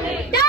No!